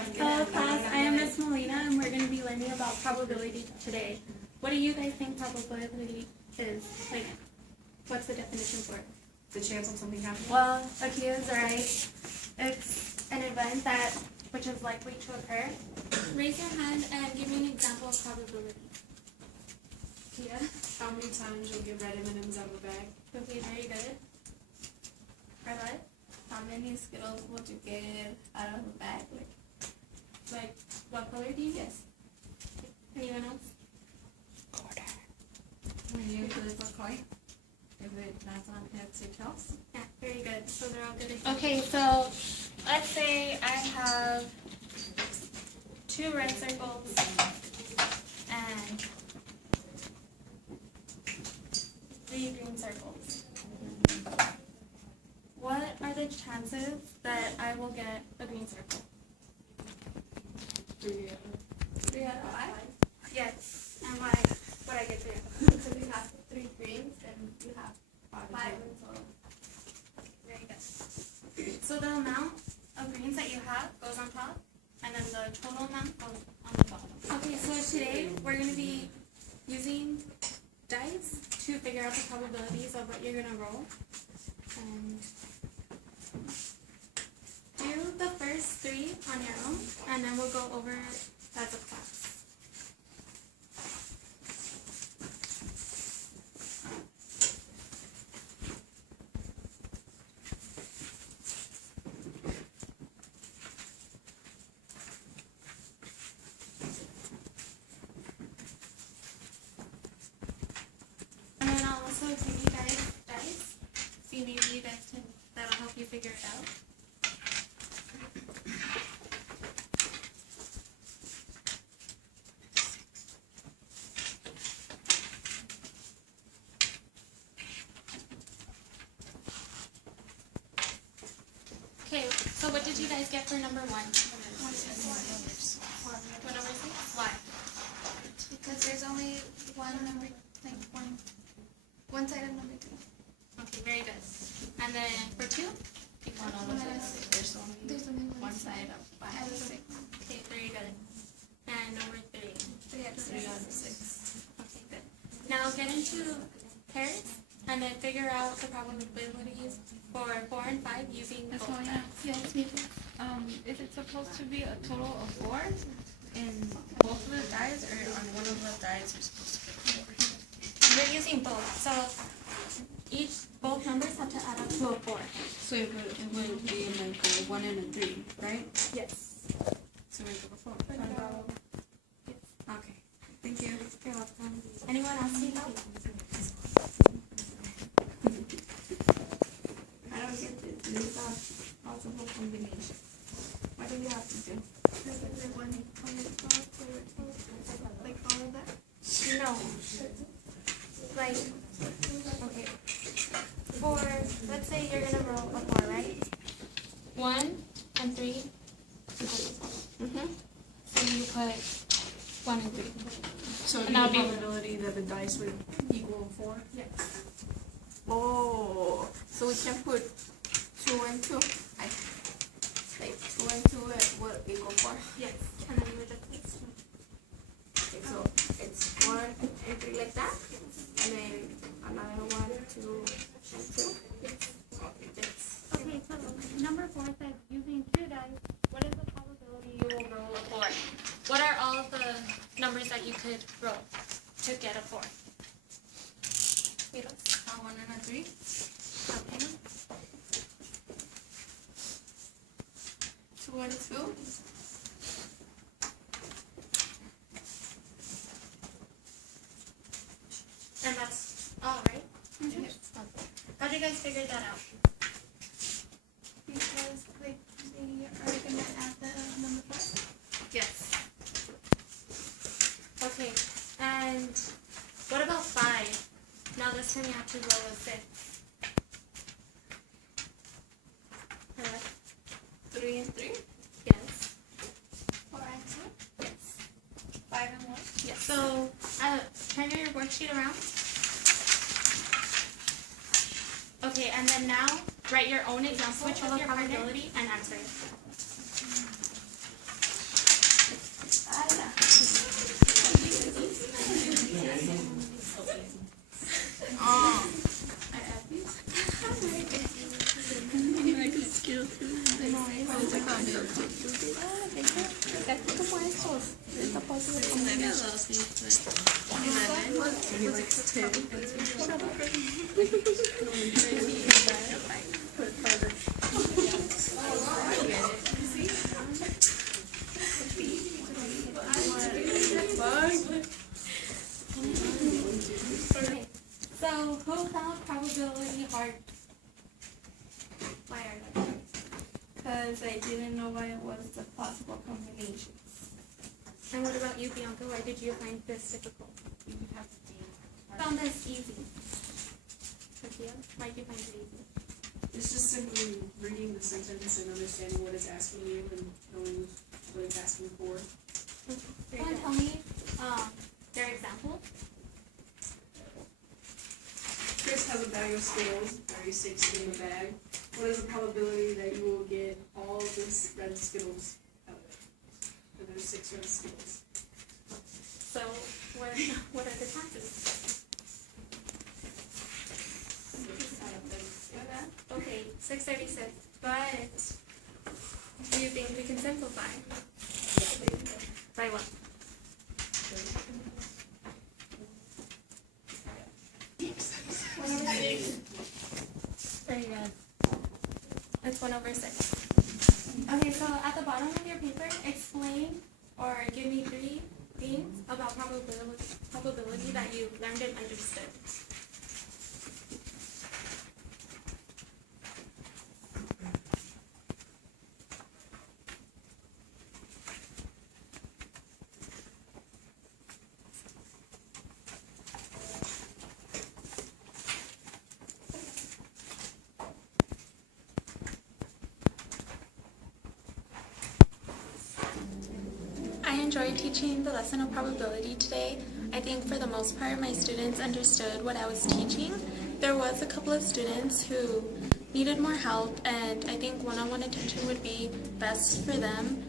Hello class, I am Miss Molina and we're going to be learning about probability today. What do you guys think probability is? Like, what's the definition for it? The chance of something happening? Well, Akia is right. It's an event which is likely to occur. Raise your hand and give me an example of probability. Kia? How many times you'll get red M&M's out of a bag? Okay, very good. Carla? How many Skittles would you get out of a bag? Like, what color do you guess? Anyone else? When you flip a coin, if it lands on heads or tails? Yeah, very good. So they're all good. Okay, so let's say I have 2 red circles and 3 green circles. What are the chances that I will get a green circle? 3 3 out of 5? Yes. And what I get there? So you have 3 greens and you have 5 in total. Very good. So the amount of greens that you have goes on top, and then the total amount goes on the bottom. Okay, so today we're going to be using dice to figure out the probabilities of what you're going to roll. And do the first 3 on your own, and then we'll go over as a class. And then I'll also give you guys dice. See, maybe you guys can, that'll help you figure it out. Okay, so what did you guys get for number 1? What number 6? Why? Because there's only one number, one side of number 2. Okay, very good. And then for 2? There's only one side of 5 out of 6. Okay, very good. And number 3? 3 out of 6. Okay, good. Now get into pairs and then figure out the probabilities for 4 and 5 using That's both all, dice. Yes, me too. Is it supposed to be a total of 4 in both of the dice, or on one of the dice you're supposed to get 4? We're using both. So both numbers have to add up to a 4. So it would be like a 1 and a 3, right? Yes. So we go 4. Yes. Okay. Thank you. You're welcome. Anyone else need help? I don't get this. These are possible combinations. What do we have to do? Is it 1 like all of that? No. Like, okay. Let's say you're going to roll a 4, right? 1 and 3 Mm-hmm. So you put 1 and 3. So And the that'll be- probability that the dice would equal 4? Yes. Oh, so we can put 2 and 2. Like 2 and 2 will equal 4. Yes. And then you would just place 2. Okay, so it's 1 and 3 like that, and then another 1, 2, and 2. Okay, that's Okay, so number 4 says using 2 dice, what is the probability you will roll a 4? What are all of the numbers that you could roll to get a 4? Wait, a 1 and a 3. okay. 2 and 2. And that's all, right? Yes. How did you guys figure that out? Because like they are gonna add the number 5. Yes. Okay, and what about 5? Now this time you have to roll a 6. Correct? 3 and 3. Yes. 4 and 2. Yes. 5 and 1. Yes. So turn your worksheet around. Okay, and then now write your own example of the probability and answer it. Okay. So who found probability hard? Why are they? Because I didn't know what it was the possible combinations. And what about you, Bianca? Why did you find this difficult? You have to be. Found this easy. Sophia, why did you find it easy? It's just simply reading the sentence and understanding what it's asking you and knowing what it's asking for. You want to tell me their example? Chris has a bag of Skittles, 36 in the bag. What is the probability that you will get all the red Skittles out of it? And there's 6 red Skittles. So what are the chances? Okay, 636. But do you think we can simplify? By what? Very good. It's 1/6. Okay, so at the bottom of your paper, explain or give me 3 things about probability that you learned and understood. I enjoyed teaching the lesson of probability today. I think for the most part my students understood what I was teaching. There was a couple of students who needed more help, and I think one-on-one attention would be best for them.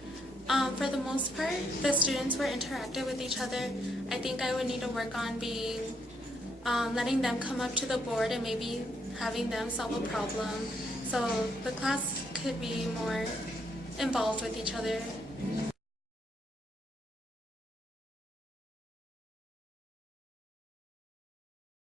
For the most part, the students were interactive with each other. I think I would need to work on letting them come up to the board and maybe having them solve a problem, so the class could be more involved with each other.